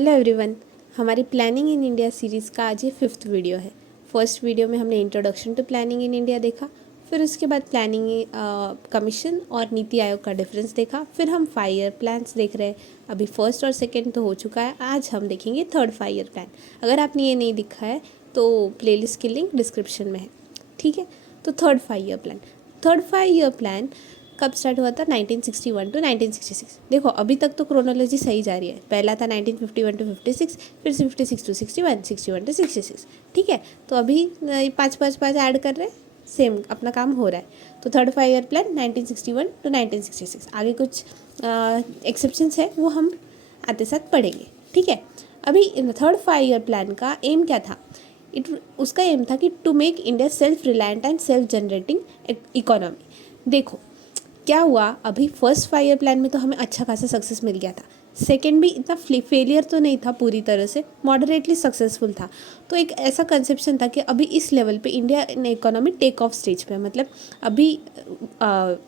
Hello everyone. हमारी planning in India series का आज ये 5th वीडियो है। फर्स्ट वीडियो में हमने introduction to planning in India देखा, फिर उसके बाद प्लानिंग कमीशन और नीति आयोग का डिफरेंस देखा, फिर हम 5 ईयर प्लान्स देख रहे हैं। अभी फर्स्ट और सेकंड तो हो चुका है, आज हम देखेंगे थर्ड 5 ईयर प्लान। अगर आपने ये नहीं देखा है तो प्लेलिस्ट की लिंक डिस्क्रिप्शन में है, ठीक है। तो थर्ड 5 ईयर प्लान कब स्टार्ट हुआ था? 1961 टू 1966। देखो अभी तक तो क्रोनोलॉजी सही जा रही है। पहला था 1951 टू 56, फिर 56 टू 61, 61 टू 66, ठीक है। तो अभी 5 ऐड कर रहे हैं, सेम अपना काम हो रहा है। तो थर्ड 5 ईयर प्लान 1961 टू 1966। आगे कुछ एक्सेप्शंस है, वो हम आते साथ पढ़ेंगे, ठीक है। अभी थर्ड 5 ईयर प्लान का एम क्या था? उसका एम था कि to make India self reliant and self generating economy. देखो क्या हुआ, अभी फर्स्ट 5 ईयर प्लान में तो हमें अच्छा खासा सक्सेस मिल गया था। सेकंड भी इतना फेलियर तो नहीं था, पूरी तरह से मॉडरेटली सक्सेसफुल था। तो एक ऐसा कंसेप्शन था कि अभी इस लेवल पे India economy take off stage पे है। मतलब अभी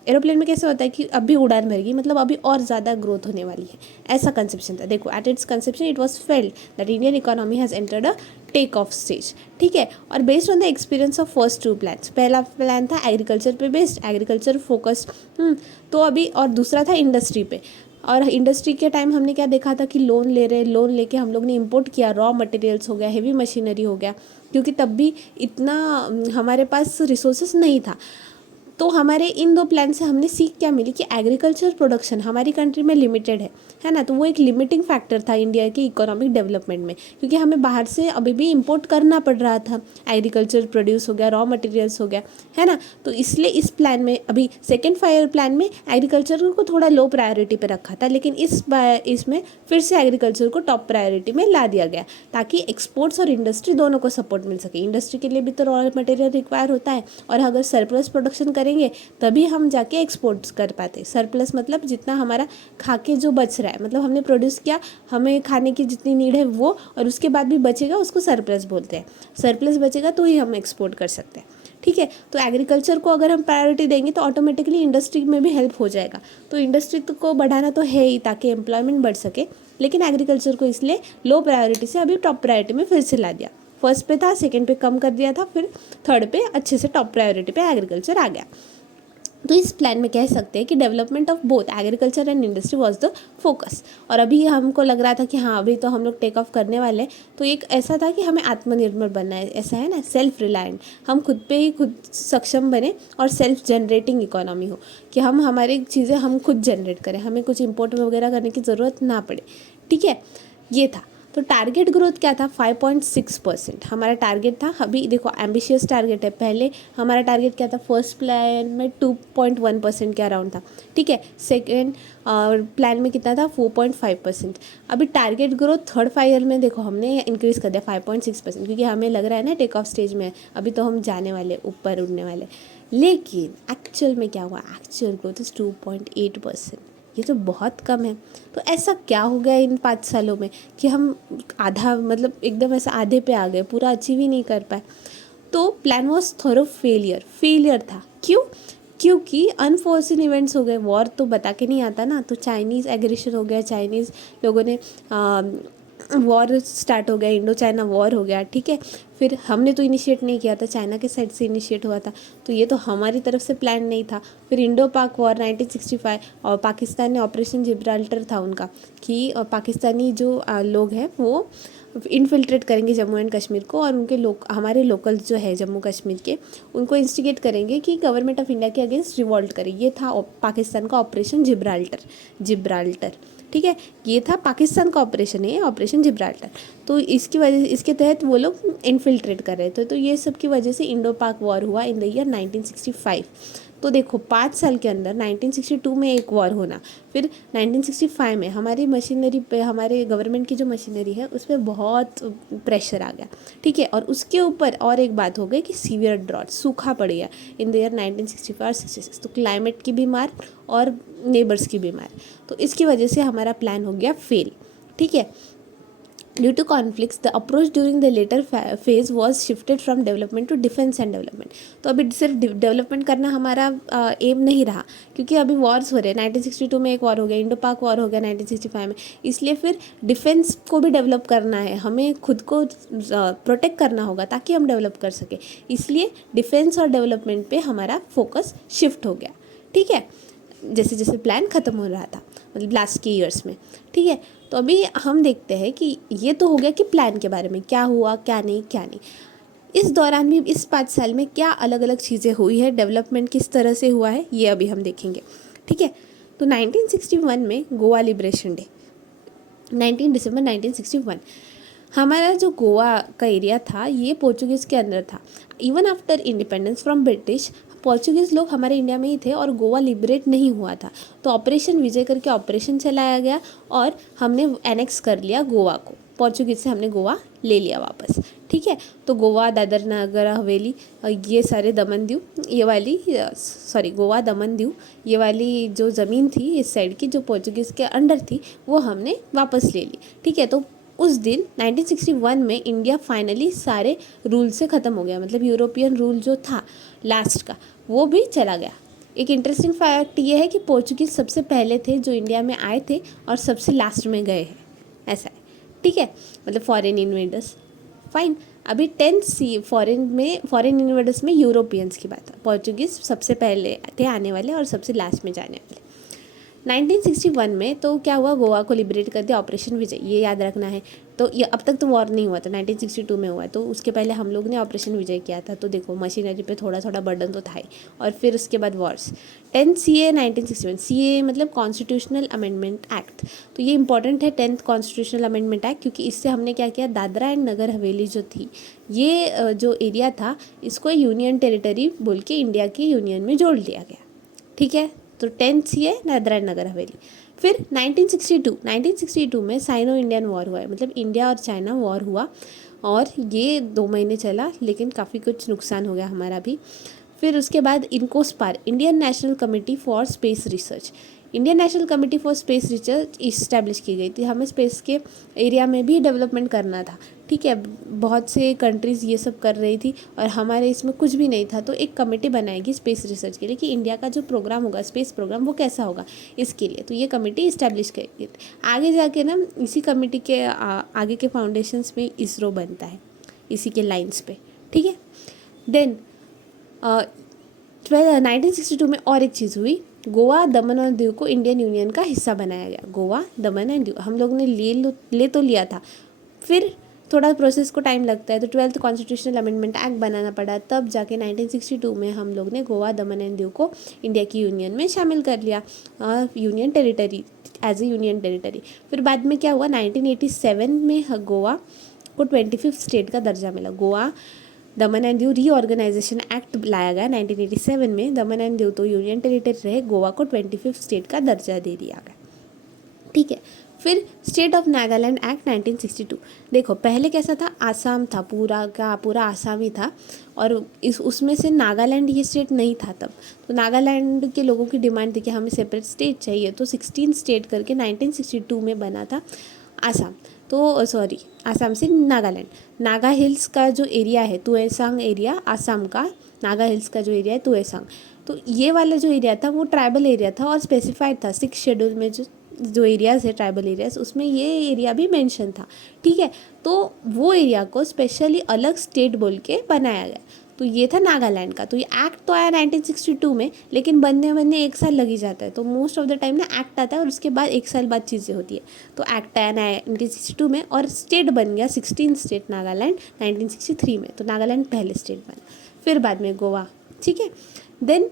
एरोप्लेन में कैसे होता है कि अभी उड़ान भरेगी, मतलब अभी और ज़्यादा ग्रोथ होने वाली है, ऐसा कंसेप्शन था। देखो at its conception it was felt that Indian economy has entered a take off stage, ठीक है। और based on the experience of first 2 plans, पहला प्लान था एग्रीकल्चर पे बेस्ड, एग्रीकल्चर फोकस्ड, तो अभी, और दूसरा था इंडस्ट्री पे। और इंडस्ट्री के टाइम हमने क्या देखा था कि लोन ले रहे, लोन लेके हम लोग ने इंपोर्ट किया, रॉ मटेरियल्स हो गया, हेवी मशीनरी हो गया, क्योंकि तब भी इतना हमारे पास रिसोर्सेस नहीं था। तो हमारे इन 2 प्लान से हमने सीख क्या मिली कि एग्रीकल्चर प्रोडक्शन हमारी कंट्री में लिमिटेड है ना। तो वो एक लिमिटिंग फैक्टर था इंडिया के इकोनॉमिक डेवलपमेंट में, क्योंकि हमें बाहर से अभी भी इंपोर्ट करना पड़ रहा था। एग्रीकल्चर प्रोड्यूस हो गया, रॉ मटेरियल्स हो गया, है ना। तो इसलिए इस प्लान में, अभी सेकेंड 5 ईयर प्लान में एग्रीकल्चर को थोड़ा लो प्रायोरिटी पे रखा था, लेकिन इसमें फिर से एग्रीकल्चर को टॉप प्रायोरिटी में ला दिया गया, ताकि एक्सपोर्ट्स और इंडस्ट्री दोनों को सपोर्ट मिल सके। इंडस्ट्री के लिए भी तो रॉ मटेरियल रिक्वायर होता है, और अगर सरप्लस प्रोडक्शन करेंगे तभी हम जाके एक्सपोर्ट्स कर पाते। सरप्लस मतलब जितना हमारा खा के जो बच रहा है, मतलब हमने प्रोड्यूस किया, हमें खाने की जितनी नीड है वो, और उसके बाद भी बचेगा, उसको सरप्लस बोलते हैं। सरप्लस बचेगा तो ही हम एक्सपोर्ट कर सकते हैं, ठीक है। तो एग्रीकल्चर को अगर हम प्रायोरिटी देंगे तो ऑटोमेटिकली इंडस्ट्री में भी हेल्प हो जाएगा। तो इंडस्ट्री को बढ़ाना तो है ही, ताकि एम्प्लॉयमेंट बढ़ सके, लेकिन एग्रीकल्चर को इसलिए लो प्रायोरिटी से अभी टॉप प्रायोरिटी में फिर से ला दिया। फर्स्ट पे था, सेकंड पे कम कर दिया था, फिर थर्ड पे अच्छे से टॉप प्रायोरिटी पे एग्रीकल्चर आ गया। तो इस प्लान में कह सकते हैं कि development of both agriculture and industry was the focus. और अभी हमको लग रहा था कि हाँ अभी तो हम लोग टेक ऑफ करने वाले हैं, तो एक ऐसा था कि हमें आत्मनिर्भर बनना है, ऐसा है ना, सेल्फ रिलायंट, हम खुद पे ही खुद सक्षम बने, और सेल्फ जनरेटिंग इकोनॉमी हो, कि हम हमारी चीज़ें हम खुद जनरेट करें, हमें कुछ इम्पोर्ट वगैरह करने की ज़रूरत ना पड़े, ठीक है। ये था। तो टारगेट ग्रोथ क्या था? 5.6% हमारा टारगेट था। अभी देखो एम्बिशियस टारगेट है, पहले हमारा टारगेट क्या था? फर्स्ट प्लान में 2.1% के अराउंड था, ठीक है। सेकेंड प्लान में कितना था? 4.5%। अभी टारगेट ग्रोथ थर्ड 5 ईयर में देखो हमने इंक्रीज़ कर दिया 5.6%, क्योंकि हमें लग रहा है ना टेक ऑफ स्टेज में, अभी तो हम जाने वाले, ऊपर उड़ने वाले। लेकिन एक्चुअल में क्या हुआ? Actual growth is 2.8%। ये तो बहुत कम है। तो ऐसा क्या हो गया इन 5 सालों में कि हम आधा, मतलब एकदम ऐसा आधे पे आ गए, पूरा अचीव ही नहीं कर पाए। तो प्लान वॉज थोरो फेलियर था। क्यों? क्योंकि अनफोर्सिन इवेंट्स हो गए। वॉर तो बता के नहीं आता ना, तो चाइनीज़ एग्रेशन हो गया, चाइनीज़ लोगों ने वॉर स्टार्ट हो गया, इंडो चाइना वॉर हो गया, ठीक है। फिर हमने तो इनिशिएट नहीं किया था, चाइना के साइड से इनिशिएट हुआ था, तो ये तो हमारी तरफ से प्लान नहीं था। फिर इंडो पाक वॉर 1965, और पाकिस्तान ने ऑपरेशन जिब्राल्टर था उनका, कि पाकिस्तानी जो लोग हैं वो इनफिल्ट्रेट करेंगे जम्मू एंड कश्मीर को, और उनके हमारे लोकल्स जो है जम्मू कश्मीर के, उनको इंस्टिगेट करेंगे कि गवर्नमेंट ऑफ इंडिया के अगेंस्ट रिवॉल्ट करें। ये था पाकिस्तान का ऑपरेशन जिब्राल्टर, ठीक है। ये था पाकिस्तान का ऑपरेशन है, ऑपरेशन जिब्राल्टर। तो इसके तहत वो लोग इनफिल्ट्रेट कर रहे थे। तो ये सब की वजह से इंडो पाक वॉर हुआ इन द ईयर 1965। तो देखो 5 साल के अंदर 1962 में एक वॉर होना, फिर 1965 में हमारी मशीनरी पे, हमारे गवर्नमेंट की जो मशीनरी है उस पर बहुत प्रेशर आ गया, ठीक है। और उसके ऊपर और एक बात हो गई कि सीवियर ड्रॉट, सूखा पड़ गया इन द ईयर 1965 और 66। तो क्लाइमेट की बीमार और नेबर्स की बीमार, तो इसकी वजह से हमारा प्लान हो गया फेल, ठीक है। Due to conflicts the approach during the later phase was shifted from development to defence and development. तो अभी सिर्फ डेवलपमेंट करना हमारा एम नहीं रहा, क्योंकि अभी वॉर्स हो रहे हैं। 1962 में एक वॉर हो गया, इंडो पाक वॉर हो गया 1965 में, इसलिए फिर डिफेंस को भी डेवलप करना है, हमें खुद को प्रोटेक्ट करना होगा ताकि हम डेवलप कर सकें। इसलिए डिफेंस और डेवलपमेंट पे हमारा फोकस शिफ्ट हो गया। ठीक है, जैसे जैसे प्लान ख़त्म हो रहा था, मतलब लास्ट के ईयर्स में। ठीक है, तो अभी हम देखते हैं कि ये तो हो गया कि प्लान के बारे में क्या हुआ, क्या नहीं, क्या नहीं। इस दौरान भी इस 5 साल में क्या अलग अलग चीज़ें हुई है, डेवलपमेंट किस तरह से हुआ है, ये अभी हम देखेंगे। ठीक है, तो 1961 में गोवा लिबरेशन डे, 19 दिसंबर 1961। हमारा जो गोवा का एरिया था ये पोर्चुगीज़ के अंदर था। Even after independence from British, Portuguese लोग हमारे इंडिया में ही थे और गोवा लिबरेट नहीं हुआ था। तो ऑपरेशन विजय करके ऑपरेशन चलाया गया और हमने एनेक्स कर लिया गोवा को, पोर्चुगीज़ से हमने गोवा ले लिया वापस। ठीक है, तो गोवा, दादर नगर हवेली, ये सारे दमन दीव, ये वाली गोवा दमन दीव, ये वाली जो ज़मीन थी इस साइड की जो पोर्चुगीज़ के अंडर थी, वो हमने वापस ले ली। ठीक है, तो उस दिन 1961 में इंडिया फाइनली सारे रूल से ख़त्म हो गया, मतलब यूरोपियन रूल जो था लास्ट का वो भी चला गया। एक इंटरेस्टिंग फैक्ट ये है कि पोर्चुगीज़ सबसे पहले थे जो इंडिया में आए थे और सबसे लास्ट में गए हैं, ऐसा है। ठीक है, मतलब फॉरेन इन्वेडर्स, फाइन। अभी 10 फॉरेन इन्वेडर्स में यूरोपियंस की बात है, पोर्चुगीज़ सबसे पहले थे आने वाले और सबसे लास्ट में जाने वाले। 1961 में तो क्या हुआ, गोवा को लिबरेट कर दिया, ऑपरेशन विजय, ये याद रखना है। तो ये अब तक तो वॉर नहीं हुआ था, 1962 में हुआ, तो उसके पहले हम लोग ने ऑपरेशन विजय किया था। तो देखो मशीनरी पे थोड़ा थोड़ा बर्डन तो था ही, और फिर उसके बाद वॉर्स। 10 CA 1961, CA मतलब कॉन्स्टिट्यूशनल अमेंडमेंट एक्ट। तो ये इंपॉर्टेंट है 10th कॉन्स्टिट्यूशनल अमेंडमेंट एक्ट, क्योंकि इससे हमने क्या किया, दादरा एंड नगर हवेली जो थी, ये जो एरिया था इसको यूनियन टेरिटरी बोल के इंडिया की यूनियन में जोड़ दिया गया। ठीक है, तो 10th CA Dadra and Nagar Haveli. फिर 1962 में साइनो इंडियन वॉर हुआ है, मतलब इंडिया और चाइना वॉर हुआ और ये 2 महीने चला, लेकिन काफ़ी कुछ नुकसान हो गया हमारा भी। फिर उसके बाद INCOSPAR, Indian National Committee for Space Research, Indian National Committee for Space Research establish की गई थी। हमें स्पेस के एरिया में भी डेवलपमेंट करना था। ठीक है, बहुत से कंट्रीज़ ये सब कर रही थी और हमारे इसमें कुछ भी नहीं था, तो एक कमेटी बनाएगी स्पेस रिसर्च के लिए कि इंडिया का जो प्रोग्राम होगा, स्पेस प्रोग्राम, वो कैसा होगा इसके लिए। तो ये कमेटी इस्टेब्लिश करेगी। आगे जाके ना इसी कमेटी के आगे के फाउंडेशंस में इसरो बनता है, इसी के लाइन्स पे। ठीक है, देन 1962 में और एक चीज़ हुई, गोवा, दमन और दीव को इंडियन यूनियन का हिस्सा बनाया गया। गोवा, दमन एंड दीव हम लोग ने ले तो लिया था, फिर थोड़ा प्रोसेस को टाइम लगता है, तो 12th कॉन्स्टिट्यूशनल अमेंडमेंट एक्ट बनाना पड़ा, तब जाके 1962 में हम लोग ने गोवा, दमन एंड दीव को इंडिया की यूनियन में शामिल कर लिया, union territory, as a union territory. फिर बाद में क्या हुआ, 1987 में गोवा को 25th स्टेट का दर्जा मिला। गोवा, दमन एंड दीव रीऑर्गेनाइजेशन एक्ट लाया गया 1987 में। दमन एंड दीव तो यूनियन टेरिटरी रहे, गोवा को 25th स्टेट का दर्जा दे दिया गया। ठीक है, फिर स्टेट ऑफ नागालैंड एक्ट 1962। देखो पहले कैसा था, आसाम था, पूरा का पूरा आसाम ही था, और उसमें से नागालैंड ये स्टेट नहीं था तब। तो नागालैंड के लोगों की डिमांड थी कि हमें सेपरेट स्टेट चाहिए, तो 16 स्टेट करके 1962 में बना था आसाम। तो सॉरी, आसाम से नागालैंड, नागा हिल्स का जो एरिया है, तुएसांग एरिया, आसाम का नागा हिल्स का जो एरिया है तुएसांग, तो ये वाला जो एरिया था वो ट्राइबल एरिया था और स्पेसिफाइड था 6 शेड्यूल में, जो एरियाज़ है ट्राइबल एरियाज़, उसमें ये एरिया भी मेंशन था। ठीक है, तो वो एरिया को स्पेशली अलग स्टेट बोल के बनाया गया, तो ये था नागालैंड का। तो ये एक्ट तो आया 1962 में, लेकिन बनने 1 साल लग ही जाता है। तो मोस्ट ऑफ द टाइम ना एक्ट आता है और उसके बाद 1 साल बाद चीज़ें होती है। तो एक्ट आया 1962 में और स्टेट बन गया 16 स्टेट नागालैंड 1963 में। तो नागालैंड पहले स्टेट बना, फिर बाद में गोवा। ठीक है, देन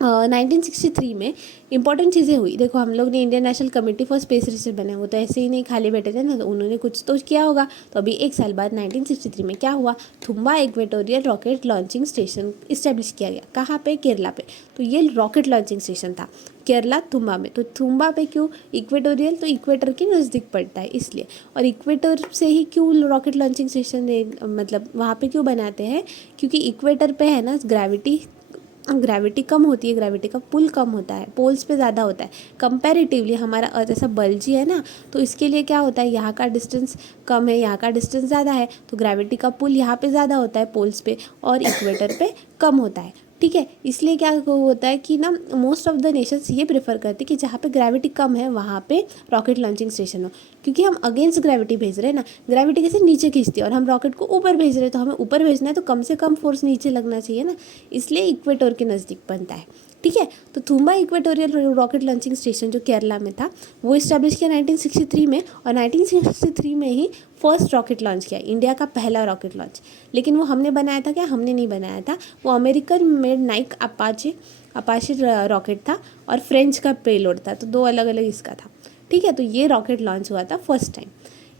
1963 में इंपॉर्टेंट चीज़ें हुई। देखो हम लोग ने Indian National Committee for Space research बनाया, वो तो ऐसे ही नहीं खाली बैठे थे ना, तो उन्होंने कुछ तो किया होगा। तो अभी 1 साल बाद 1963 में क्या हुआ, Thumba equatorial rocket launching station establish किया गया। कहाँ पे, केरला पे। तो ये रॉकेट लॉन्चिंग स्टेशन था केरला थुम्बा में। तो थुम्बा पे क्यों, इक्वेटोरियल, तो इक्वेटर के नज़दीक पड़ता है इसलिए, और इक्वेटर से ही क्यों रॉकेट लॉन्चिंग स्टेशन मतलब वहाँ पे क्यों बनाते हैं, क्योंकि इक्वेटर पे है ना ग्रेविटी ग्रेविटी कम होती है, ग्रेविटी का पुल कम होता है, पोल्स पे ज़्यादा होता है कंपैरेटिवली। हमारा अर्थ ऐसा बल्जी है ना, तो इसके लिए क्या होता है, यहाँ का डिस्टेंस कम है, यहाँ का डिस्टेंस ज़्यादा है, तो ग्रेविटी का पुल यहाँ पे ज़्यादा होता है पोल्स पे, और इक्वेटर पे कम होता है। ठीक है, इसलिए क्या होता है कि ना मोस्ट ऑफ द नेशंस ये प्रेफर करते हैं कि जहाँ पे ग्रेविटी कम है वहाँ पे रॉकेट लॉन्चिंग स्टेशन हो, क्योंकि हम अगेंस्ट ग्रेविटी भेज रहे हैं ना, ग्रेविटी कैसे नीचे खींचती है और हम रॉकेट को ऊपर भेज रहे हैं, तो हमें ऊपर भेजना है तो कम से कम फोर्स नीचे लगना चाहिए ना, इसलिए इक्वेटर के नज़दीक बनता है। ठीक है, तो थूम्बा इक्वेटोरियल रॉकेट लॉन्चिंग स्टेशन जो केरला में था वो इस्टेब्लिश किया 1963 में, और 1963 में ही फर्स्ट रॉकेट लॉन्च किया, इंडिया का पहला रॉकेट लॉन्च। लेकिन वो हमने बनाया था क्या, हमने नहीं बनाया था, वो American made Naik Apache rocket था और फ्रेंच का पेलोड था, तो दो अलग अलग इसका था। ठीक है, तो ये रॉकेट लॉन्च हुआ था फर्स्ट टाइम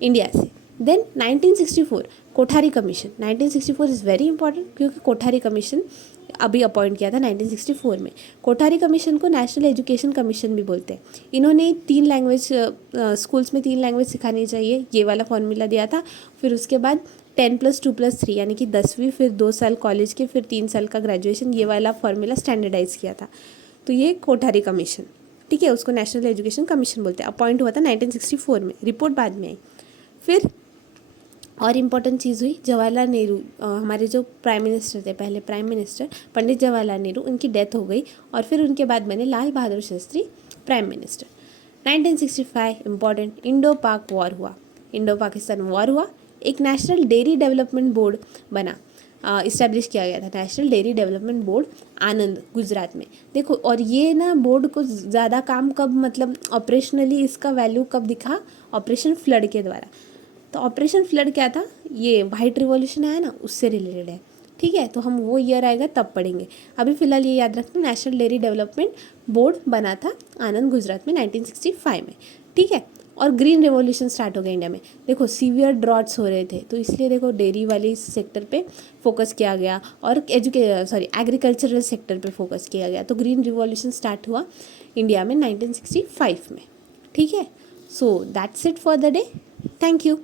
इंडिया से। Then 1964 Kothari commission, 1964 is very important क्योंकि कोठारी कमीशन अभी अपॉइंट किया था 1964 में। कोठारी कमीशन को नेशनल एजुकेशन कमीशन भी बोलते हैं। इन्होंने 3 लैंग्वेज स्कूल्स में 3 लैंग्वेज सिखानी चाहिए, ये वाला फॉर्मूला दिया था। फिर उसके बाद 10+2+3 यानी कि 10वीं, फिर 2 साल कॉलेज के, फिर 3 साल का ग्रेजुएशन, ये वाला फॉर्मूला स्टैंडर्डाइज किया था। तो ये कोठारी कमीशन, ठीक है, उसको नेशनल एजुकेशन कमीशन बोलते हैं। अपॉइंट हुआ था 1964 में, रिपोर्ट बाद में आई। फिर और इम्पॉर्टेंट चीज़ हुई, जवाहरलाल नेहरू हमारे जो प्राइम मिनिस्टर थे, पहले प्राइम मिनिस्टर पंडित जवाहरलाल नेहरू, उनकी डेथ हो गई और फिर उनके बाद बने Lal Bahadur Shastri prime minister. 1965 important, Indo Pak war हुआ, इंडो पाकिस्तान वॉर हुआ। एक नेशनल डेयरी डेवलपमेंट बोर्ड बना, इस्टेब्लिश किया गया था, national dairy development board, Anand, Gujarat में। देखो, और ये ना बोर्ड को ज़्यादा काम कब, मतलब ऑपरेशनली इसका वैल्यू कब दिखा, ऑपरेशन फ्लड के द्वारा। तो ऑपरेशन फ्लड क्या था, ये वाइट रिवॉल्यूशन आया ना, उससे रिलेटेड है। ठीक है, तो हम वो ईयर आएगा तब पढ़ेंगे। अभी फिलहाल ये याद रखना, नेशनल डेयरी डेवलपमेंट बोर्ड बना था आनंद, गुजरात में 1965 में। ठीक है, और ग्रीन रेवोल्यूशन स्टार्ट हो गया इंडिया में। देखो सीवियर ड्रॉट्स हो रहे थे, तो इसलिए देखो डेयरी वाली सेक्टर पे फोकस किया गया और एग्रीकल्चरल सेक्टर पे फोकस किया गया। तो ग्रीन रिवॉल्यूशन स्टार्ट हुआ इंडिया में 1965 में। ठीक है, so that's it for the day, thank you.